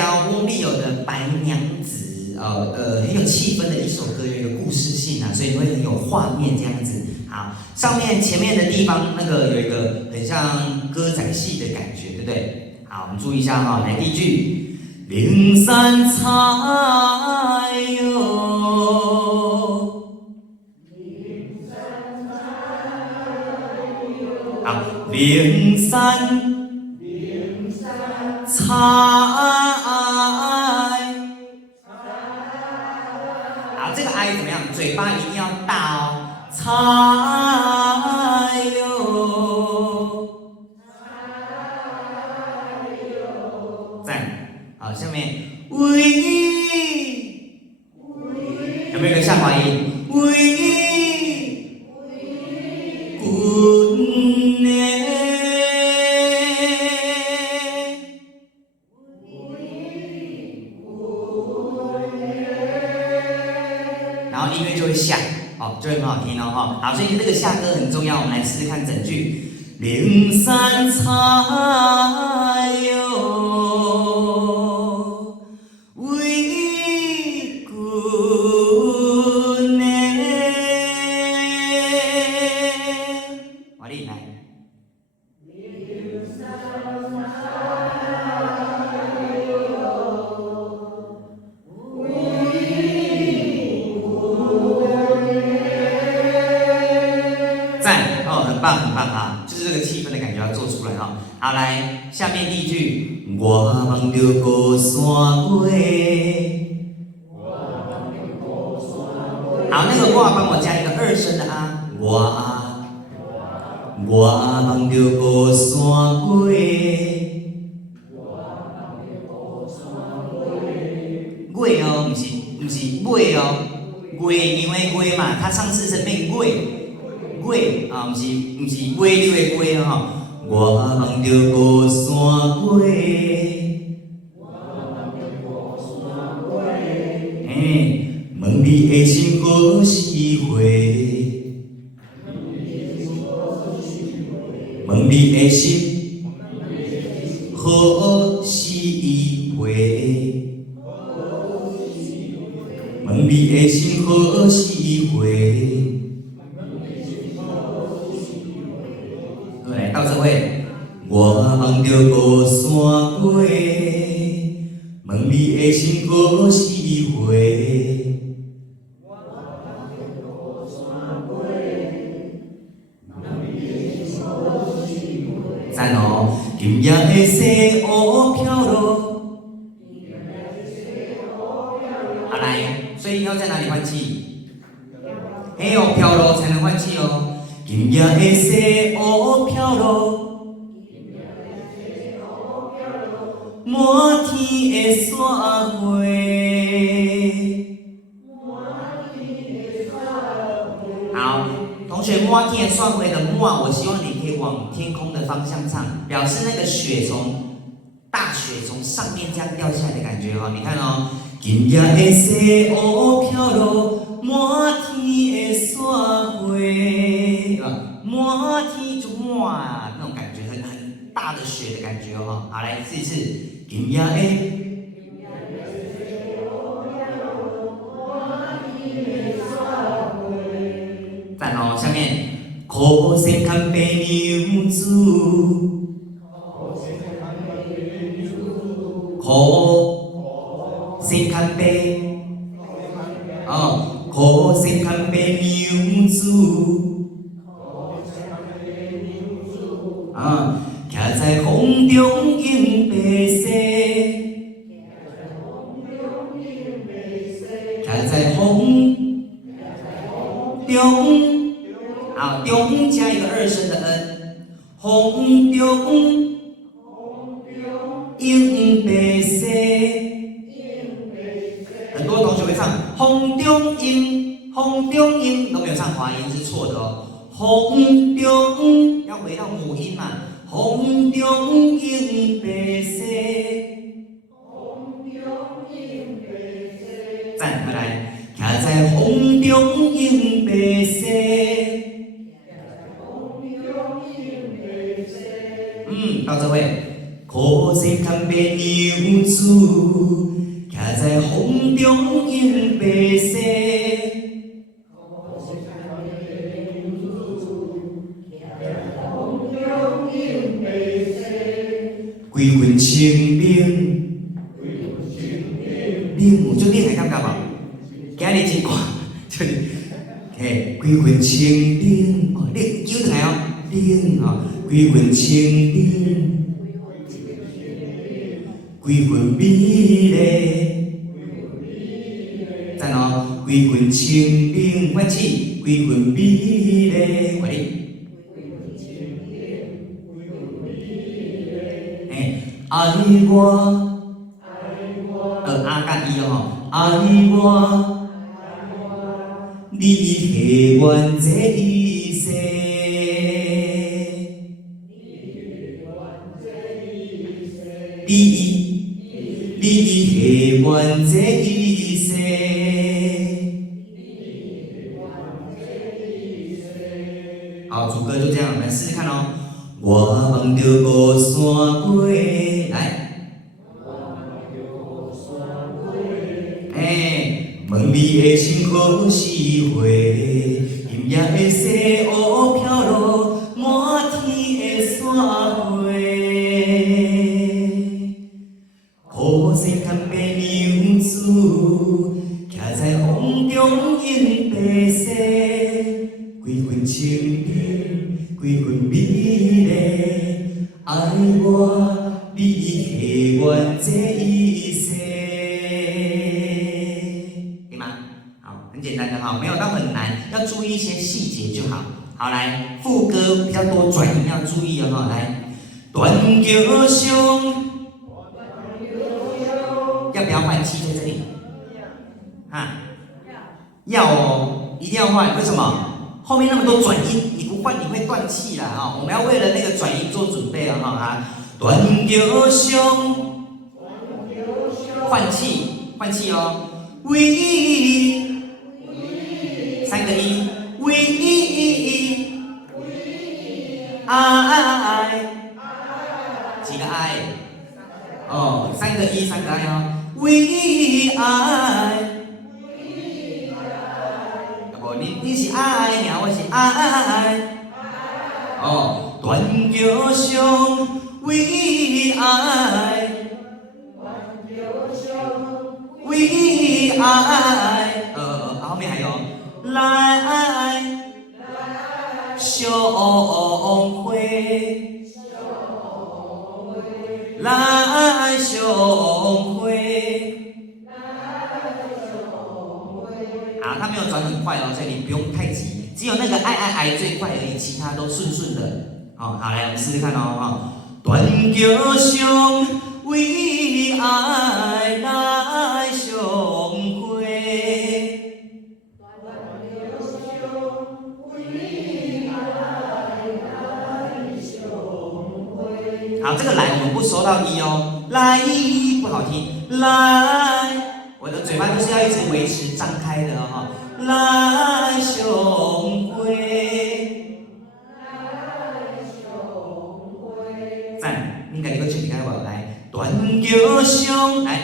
教翁立友的《白娘子》，很有气氛的一首歌，有一个故事性啊，所以会很有画面这样子。好，上面前面的地方那个有一个很像歌仔戏的感觉，对不对？好，我们注意一下哈，来第一句，灵山彩哟。好，灵山彩，好，这个 I 怎么样？嘴巴一定要大哦，彩哟，赞。好，下面喂，有没有一个下滑音？喂，滚呢？然后音乐就会下，哦，就会很好听哦，哈。好，所以这个下歌很重要，我们来试试看整句。灵山彩哟，为君呢。华丽来。赞哦，很棒很棒啊！就是这个气氛的感觉要做出来哈。好，来下面第一句，我望着高山过。好，那个我帮我加一个二声的啊，我望着高山过。月哦，不是尾哦，月牛的月嘛，它上次是变月啊，不是尾溜的月哦。我望着高山过，问你的心何时回？问你的心何时回？问你的心何时回？对，到这位，我望着高山过，问你的心何时回？赞哦！今夜的西乌飘落。好来，所以要在哪里换气？嘿哦，飘落才能换气哦。今夜的西乌飘落，满天的雪花。好，同学，满天的雪花的满，我希望你可以往天空的方向唱，表示那个雪大雪从上面这样掉下来的感觉哦。你看哦，今夜的西乌飘落，满天的雪花，满天就满那种感觉，很大的雪的感觉哦。好，来试一次，今夜的。赞哦，下面可惜看白娘子，可惜看白，可惜看白娘子，徛在风中迎白雪，徛在风中。好，中加一个二声的 n， 风中迎白雪。很多同学会唱风中迎，都没有唱滑音，是错的哦。风中要回到母音嘛，风中迎白雪。赞，回来，徛在风中迎白雪。到这位，可惜看白娘子，徛在风中迎白雪。几分清明，冷就冷的感觉无？今日真寒，就是，嘿，几分清明，哦，冷，叫出来哦，冷哦，几分清明，几分美丽，赞哦，几分清明，快起，几分美丽，快点。爱我，阿甲伊哦，爱我，你系阮这一世，你系阮这一世，好，主歌就这样，我们试试看哦。我望着高山尾，来。问你的心何时回？今夜的西乌飘落满天的山花。可惜看白娘子，徛在风中迎白雪。几分清明，几分美丽，爱我，你系阮这一世。很简单的哈，没有到很难，要注意一些细节就好。好，来副歌比较多转音要注意哦哈。来，断桥上，要不要换气在这里？啊，要哦，一定要换。为什么？后面那么多转音，你不换你会断气啦哈。我们要为了那个转音做准备哦哈啊。断桥上，换气，换气哦。为三个一，为爱，几个爱？哦，三个一，三个爱哦。为爱，不，你是爱呀，我是爱。哦，断桥上为爱，为爱。后面还有。来相会，来相会。啊，他没有转很快哦，所以你不用太急，只有那个爱最快而已，其他都顺顺的。好，来我们试试看哦，哈。断桥上为爱来相会。好，这个来我们不收到一哦，来不好听，来，我的嘴巴就是要一直维持张开的哈、哦，来相会，赞，你家己个唱一下好不好？来，断桥上，来，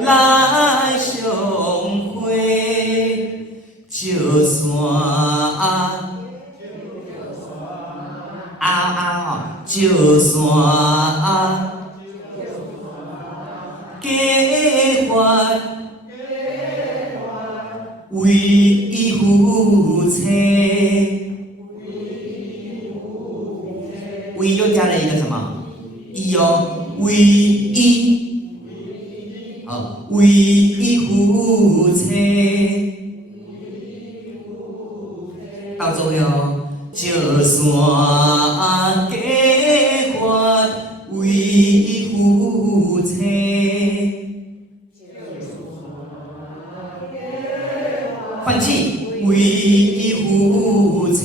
来相会，就算。就算计划为伊付出，为又加了一个什么？伊哦，为伊，为伊付出，到最后。就算计划为伊付出，换气，为伊付出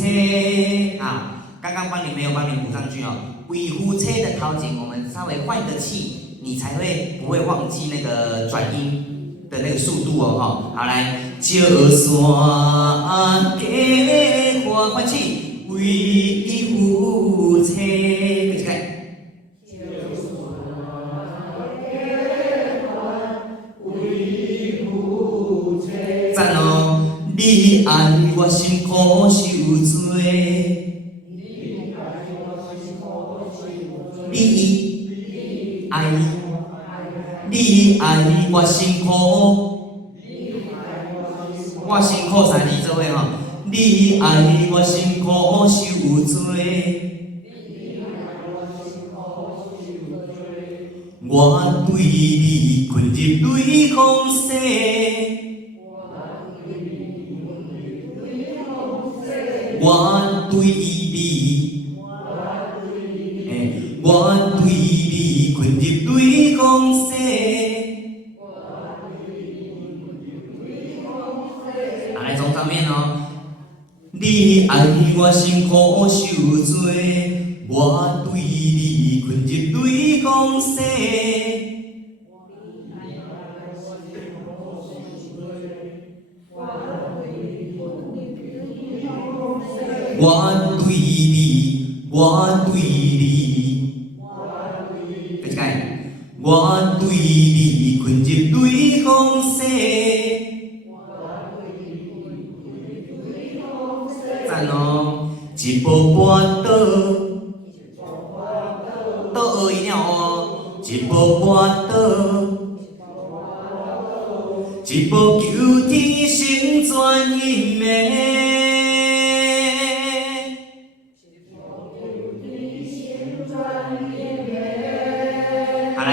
啊！刚刚没有帮你补上去哦。为付出的头前，我们稍微换个气，你才会不会忘记那个转音的那个速度哦哈。好，来，就算计划换气。为为伊负责。一个。赞哦！你爱我心苦受罪。你爱我辛苦，我辛苦三字做伙吼。你爱我辛苦受罪，我对你困入雷公西，我对你。我对你困入雷公西，来从上面哦。你爱我辛苦受罪，我对你困入雷公西。我对你，我对你。再一解，我对你困入雷公西。赞哦！一步半倒，倒学一定哦。一步半倒，一步求天成全因的。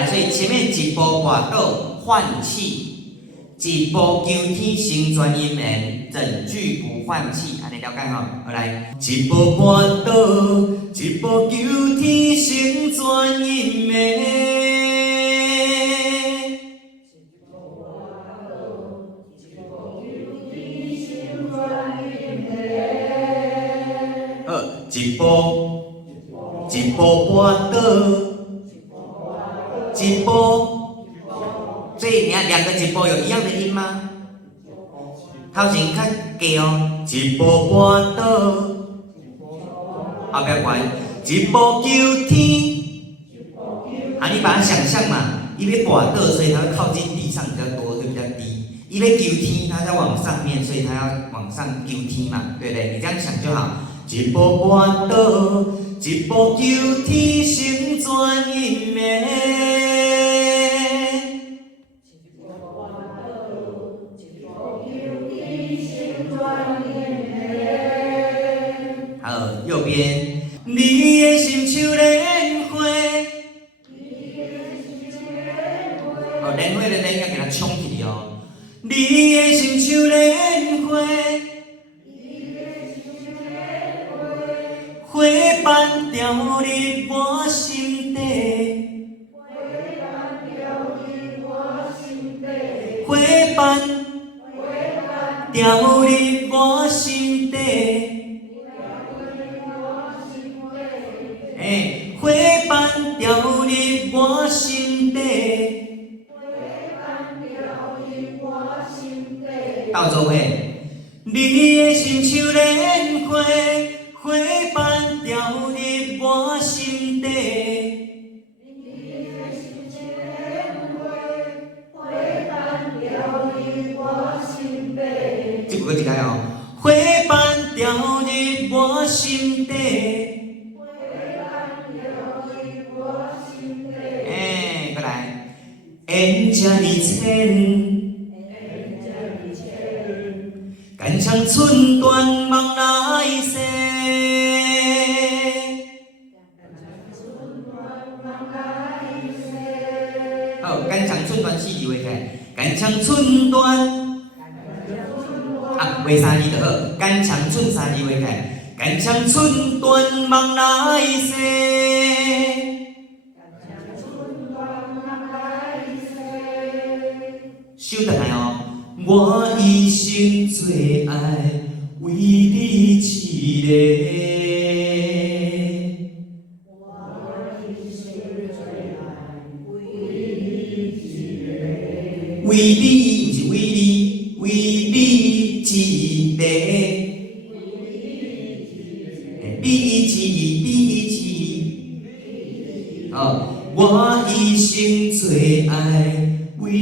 所以前面一步外倒换气，一步求天成全因缘，整句不换气，安尼了解吼？好来，一步半倒，一步求天成全因缘。一步半倒。一步，所以你看两个一步有一样的音吗？头前较低哦，一步半倒，后壁悬，一步求天。啊，你把它想象嘛，因为半倒，所以它会靠近地上比较多，会比较低。因为求天，它在往上面，所以它要往上求天嘛，对不对？你这样想就好。一步半倒，一步求天成全因缘。好，右边，你的心像莲花，哦，莲花的莲要给它冲起来哦。你的心像莲花，花瓣掉入我心底，花瓣掉入我心底。花瓣掉入我心底，到座位，你的心像莲花，花瓣掉入我心底。这句一解哦，花瓣掉入我心底。过来，缘这呢浅，肝肠寸断梦来世。好，肝肠寸断四字画起来，肝肠寸断。啊，画三字就好，肝肠寸三字画起来，肝肠寸断梦来世。收回来哦，我一生最爱为你一个。为你，不是为你，为你一个。我一生最爱为